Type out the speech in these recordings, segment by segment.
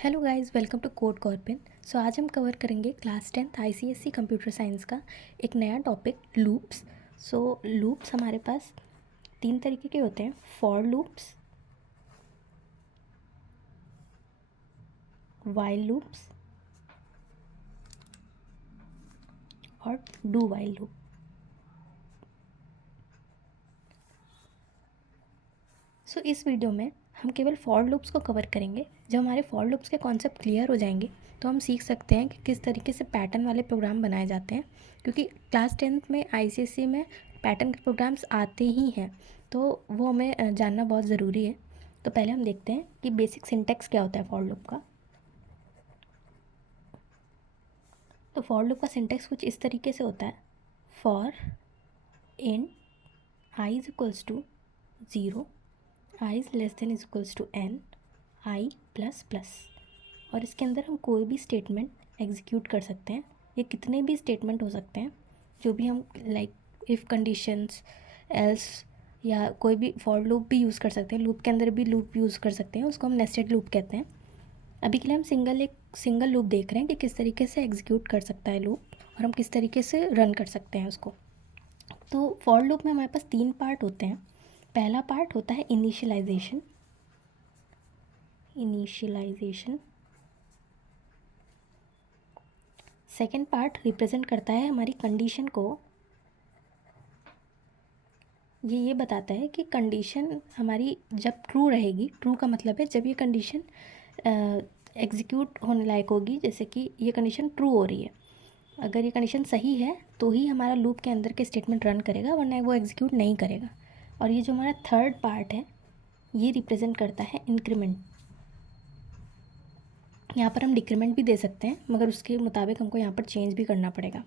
Hello guys, welcome to code Corpin. So आज हम cover करेंगे class 10th ICSC computer science का एक नया टॉपिक लूप्स। सो लूप्स हमारे पास तीन तरीके के होते हैं: फॉर लूप्स, वाइल लूप्स और डू वाइल लूप। सो इस वीडियो में हम केवल फॉर लूप्स को कवर करेंगे। जब हमारे फॉर लूप्स के कॉन्सेप्ट क्लियर हो जाएंगे तो हम सीख सकते हैं कि किस तरीके से पैटर्न वाले प्रोग्राम बनाए जाते हैं, क्योंकि क्लास 10th में आईसीएससी में पैटर्न के प्रोग्राम्स आते ही हैं, तो वो हमें जानना बहुत ज़रूरी है। तो पहले हम देखते हैं कि बेसिक सिंटेक्स क्या होता है फॉर लूप का। तो फॉर लूप का सिंटेक्स कुछ इस तरीके से होता है: for in i is equals to 0, i is less than is equals to n, i plus plus. और इसके अंदर हम कोई भी स्टेटमेंट एग्जीक्यूट कर सकते हैं। ये कितने भी स्टेटमेंट हो सकते हैं, जो भी हम लाइक इफ़ कंडीशंस, एल्स, या कोई भी फॉर लूप भी यूज़ कर सकते हैं। लूप के अंदर भी लूप यूज़ कर सकते हैं, उसको हम नेस्टेड लूप कहते हैं। अभी के लिए हम सिंगल लूप देख रहे हैं कि किस तरीके से एग्जीक्यूट कर सकता है लूप, और हम किस तरीके से रन कर सकते हैं उसको। तो फॉर लूप में हमारे पास तीन पार्ट होते हैं। पहला पार्ट होता है इनिशियलाइजेशन। सेकेंड पार्ट रिप्रेजेंट करता है हमारी कंडीशन को। ये बताता है कि कंडीशन हमारी जब ट्रू रहेगी, ट्रू का मतलब है जब ये कंडीशन एग्जीक्यूट होने लायक होगी, जैसे कि ये कंडीशन ट्रू हो रही है। अगर ये कंडीशन सही है तो ही हमारा लूप के अंदर के स्टेटमेंट रन करेगा, वरना वो एग्जीक्यूट नहीं करेगा। और ये जो हमारा थर्ड पार्ट है, ये रिप्रेजेंट करता है इंक्रीमेंट। यहाँ पर हम डिक्रीमेंट भी दे सकते हैं, मगर उसके मुताबिक हमको यहाँ पर चेंज भी करना पड़ेगा।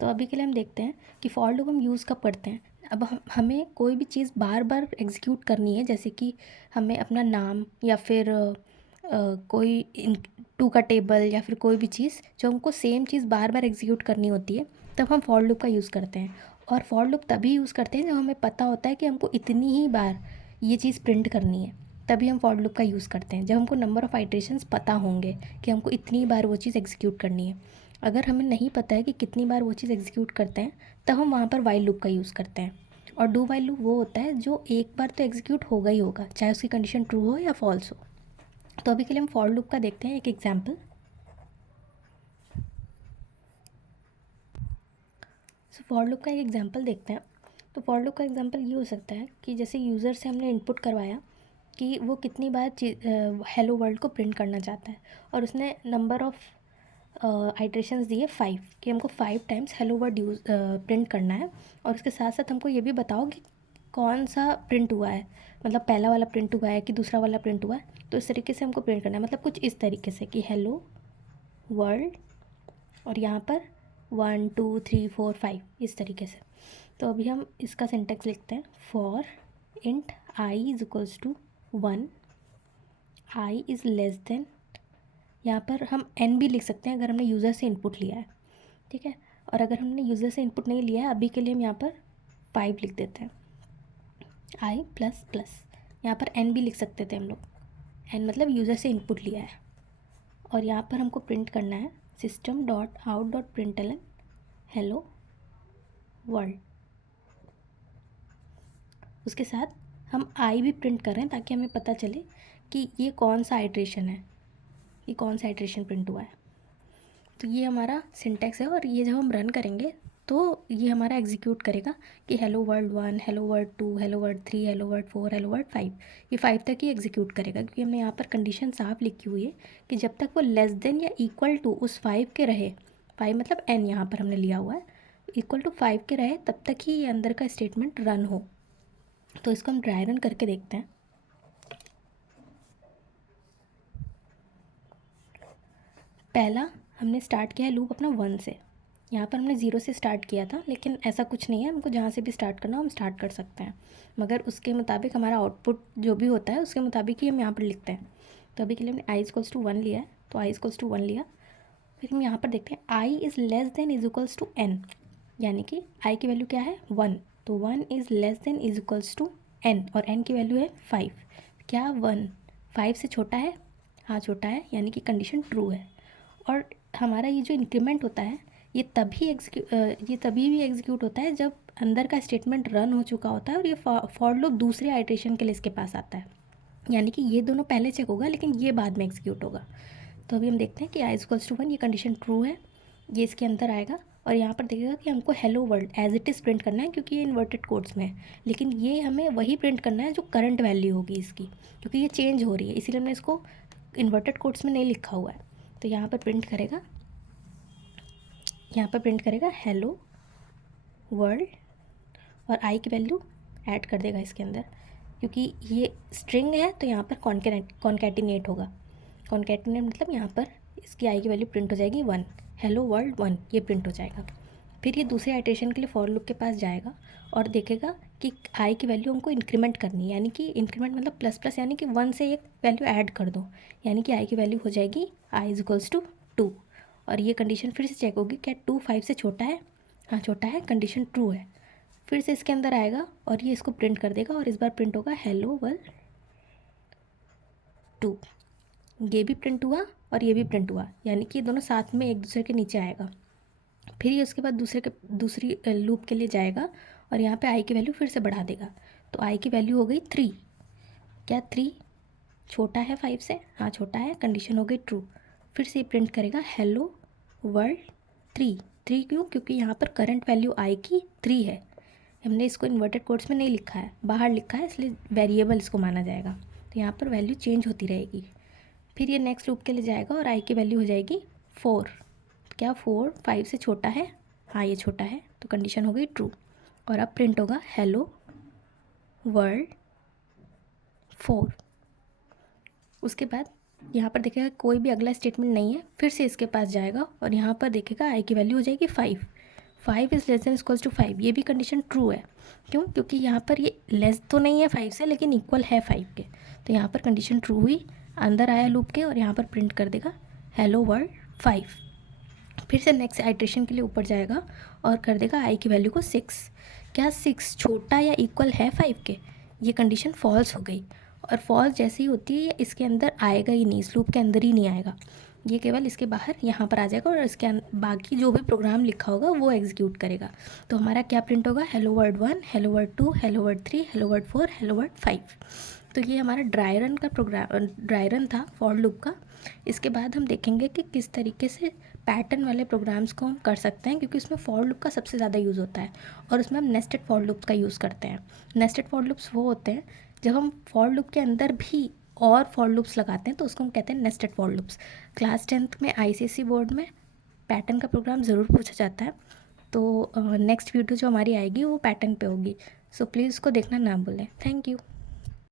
तो अभी के लिए हम देखते हैं कि फॉर लूप हम यूज़ कब करते हैं। अब हमें कोई भी चीज़ बार बार एग्जीक्यूट करनी है, जैसे कि हमें अपना नाम या फिर कोई टू का टेबल या फिर कोई भी चीज़ जो हमको सेम चीज़ बार बार एग्जीक्यूट करनी होती है, तब हम फॉर लूप का यूज़ करते हैं। और फॉर लूप तभी यूज़ करते हैं जब हमें पता होता है कि हमको इतनी ही बार ये चीज़ प्रिंट करनी है, तभी हम फॉर लूप का यूज़ करते हैं। जब हमको नंबर ऑफ़ आइट्रेशंस पता होंगे कि हमको इतनी बार वो चीज़ एग्जीक्यूट करनी है। अगर हमें नहीं पता है कि कितनी बार वो चीज़ एग्जीक्यूट करते हैं, तब हम वहाँ पर वाइल लूप का यूज़ करते हैं। और डू वाइल लूप वो होता है जो एक बार तो एग्जीक्यूट होगा ही होगा, चाहे उसकी कंडीशन ट्रू हो या फॉल्स हो। तो अभी के लिए हम फॉर लूप का देखते हैं एक एग्जाम्पल। सो फॉर लूप का एक एग्जाम्पल देखते हैं। तो फॉर लूप का एग्जाम्पल ये हो सकता है कि जैसे यूज़र से हमने इनपुट करवाया कि वो कितनी बार हेलो वर्ल्ड को प्रिंट करना चाहता है, और उसने नंबर ऑफ़ आइट्रेशंस दिए 5, कि हमको 5 times hello word use print करना है। और उसके साथ साथ हमको ये भी बताओ कि कौन सा प्रिंट हुआ है, मतलब पहला वाला प्रिंट हुआ है कि दूसरा वाला प्रिंट हुआ है। तो इस तरीके से हमको प्रिंट करना है, मतलब कुछ इस तरीके से कि हेलो वर्ल्ड, और यहाँ पर 1 2 3 4 5 इस तरीके से। तो अभी हम इसका सिंटेक्स लिखते हैं: for int i is equals to 1, i is less than, यहाँ पर हम n भी लिख सकते हैं अगर हमने यूज़र से इनपुट लिया है, ठीक है। और अगर हमने यूज़र से इनपुट नहीं लिया है, अभी के लिए हम यहाँ पर 5 लिख देते हैं, आई प्लस प्लस। यहाँ पर n भी लिख सकते थे हम लोग, n मतलब यूज़र से इनपुट लिया है। और यहाँ पर हमको प्रिंट करना है system dot out dot println hello world. उसके साथ हम आई भी प्रिंट कर रहे हैं ताकि हमें पता चले कि ये कौन सा आइट्रेशन है, ये कौन सा आइट्रेशन प्रिंट हुआ है। तो ये हमारा सिंटेक्स है, और ये जब हम रन करेंगे तो ये हमारा एग्जीक्यूट करेगा कि hello world 1, hello world 2, hello world 3, hello world 4, hello world 5। ये 5 तक ही एग्जीक्यूट करेगा, क्योंकि हमने यहाँ पर कंडीशन साफ लिखी हुई है कि जब तक वो लेस देन या इक्वल टू उस 5 के रहे, 5 मतलब n यहाँ पर हमने लिया हुआ है, इक्वल टू 5 के रहे, तब तक ही ये अंदर का स्टेटमेंट रन हो। तो इसको हम ड्राई रन करके देखते हैं। पहला हमने स्टार्ट किया है लूप अपना 1 से। यहाँ पर हमने 0 से स्टार्ट किया था, लेकिन ऐसा कुछ नहीं है, हमको जहाँ से भी स्टार्ट करना हो हम स्टार्ट कर सकते हैं, मगर उसके मुताबिक हमारा आउटपुट जो भी होता है उसके मुताबिक ही हम यहाँ पर लिखते हैं। तो अभी के लिए हमने आई इक्वल्स टू 1 लिया है, तो आई इक्वल्स टू 1 लिया। फिर हम यहाँ पर देखते हैं I is less than is equals to N, यानी कि आई की वैल्यू क्या है 1, तो 1 is less than is equals to n, और एन की वैल्यू है 5। क्या 1 5 से छोटा है? हाँ छोटा है, यानी कि कंडीशन ट्रू है। और हमारा ये जो इंक्रीमेंट होता है ये तभी भी एग्जीक्यूट होता है जब अंदर का स्टेटमेंट रन हो चुका होता है और ये फॉर लूप दूसरे आइटरेशन के लिए इसके पास आता है। यानी कि ये दोनों पहले चेक होगा लेकिन ये बाद में एग्जीक्यूट होगा। तो अभी हम देखते हैं कि आई इक्वल्स टू 1, ये कंडीशन ट्रू है, ये इसके अंदर आएगा और यहाँ पर देखिएगा कि हमको hello world as it is print करना है क्योंकि ये इन्वर्टेड कोड्स में है, लेकिन ये हमें वही प्रिंट करना है जो करंट वैल्यू होगी इसकी, क्योंकि ये चेंज हो रही है, इसीलिए हमने इसको इन्वर्टेड कोड्स में नहीं लिखा हुआ है। तो यहाँ पर प्रिंट करेगा हेलो वर्ल्ड और आई की वैल्यू ऐड कर देगा इसके अंदर, क्योंकि ये स्ट्रिंग है तो यहाँ पर कॉन्कैटिनेट होगा। कॉन्कैटिनेट मतलब यहाँ पर इसकी आई की वैल्यू प्रिंट हो जाएगी 1, हेलो वर्ल्ड 1, ये प्रिंट हो जाएगा। फिर ये दूसरे आइटरेशन के लिए फॉर लूप के पास जाएगा और देखेगा कि आई की वैल्यू हमको इंक्रीमेंट करनी है, यानी कि इंक्रीमेंट मतलब प्लस प्लस, यानी कि 1 से एक वैल्यू ऐड कर दो, यानी कि आई की वैल्यू हो जाएगी आई इज इक्वल्स टू 2। और ये कंडीशन फिर से चेक होगी, क्या 2 5 से छोटा है? हाँ छोटा है, कंडीशन ट्रू है। फिर से इसके अंदर आएगा और ये इसको प्रिंट कर देगा और इस बार प्रिंट होगा हेलो वर्ल्ड 2। ये भी प्रिंट हुआ और ये भी प्रिंट हुआ, यानी कि दोनों साथ में एक दूसरे के नीचे आएगा। फिर ये उसके बाद दूसरी लूप के लिए जाएगा और यहाँ पे आई की वैल्यू फिर से बढ़ा देगा। तो आई की वैल्यू हो गई 3। क्या 3 छोटा है 5 से? हाँ छोटा है, कंडीशन हो गई ट्रू। फिर से ये प्रिंट करेगा हेलो वर्ल्ड 3। 3 क्यों? क्योंकि यहाँ पर करंट वैल्यू आई की 3 है, हमने इसको इन्वर्टेड कोड्स में नहीं लिखा है, बाहर लिखा है, इसलिए वेरिएबल इसको माना जाएगा। तो यहाँ पर वैल्यू चेंज होती रहेगी। फिर ये नेक्स्ट लूप के लिए जाएगा और आई की वैल्यू हो जाएगी 4। क्या 4 5 से छोटा है? हाँ ये छोटा है, तो कंडीशन हो गई ट्रू। और अब प्रिंट होगा हेलो वर्ल्ड 4। उसके बाद यहाँ पर देखेगा कोई भी अगला स्टेटमेंट नहीं है, फिर से इसके पास जाएगा और यहाँ पर देखेगा आई की वैल्यू हो जाएगी 5। 5 is less than equals to 5, ये भी कंडीशन ट्रू है। क्यों? क्योंकि यहाँ पर ये लेस तो नहीं है 5 से, लेकिन इक्वल है 5 के, तो यहाँ पर कंडीशन ट्रू हुई। अंदर आया लूप के और यहाँ पर प्रिंट कर देगा हेलो वर्ल्ड 5। फिर से नेक्स्ट आइट्रेशन के लिए ऊपर जाएगा और कर देगा आई की वैल्यू को 6। क्या 6 छोटा या इक्वल है 5 के? ये कंडीशन फॉल्स हो गई, और फॉल्स जैसी ही होती है ये इसके अंदर आएगा ही नहीं, इस लूप के अंदर ही नहीं आएगा, ये केवल इसके बाहर यहाँ पर आ जाएगा और इसके बाकी जो भी प्रोग्राम लिखा होगा वो एग्जीक्यूट करेगा। तो हमारा क्या प्रिंट होगा? Hello world 1, hello world 2, hello world 3, hello world 4, hello world 5। तो ये हमारा ड्राई रन था फॉर लूप का। इसके बाद हम देखेंगे कि किस तरीके से पैटर्न वाले प्रोग्राम्स को हम कर सकते हैं, क्योंकि उसमें फॉर लूप का सबसे ज़्यादा यूज़ होता है और उसमें हम नेस्टेड फॉर लूप्स का यूज़ करते हैं। नेस्टेड फॉर लूप्स वो होते हैं जब हम फॉर लूप के अंदर भी और फॉर लूप्स लगाते हैं, तो उसको हम कहते हैं nested for loops. Class 10th में ICSE बोर्ड में पैटर्न का प्रोग्राम ज़रूर पूछा जाता है, तो नेक्स्ट वीडियो जो हमारी आएगी वो पैटर्न पे होगी, सो प्लीज़ उसको देखना ना भूलें। Thank you.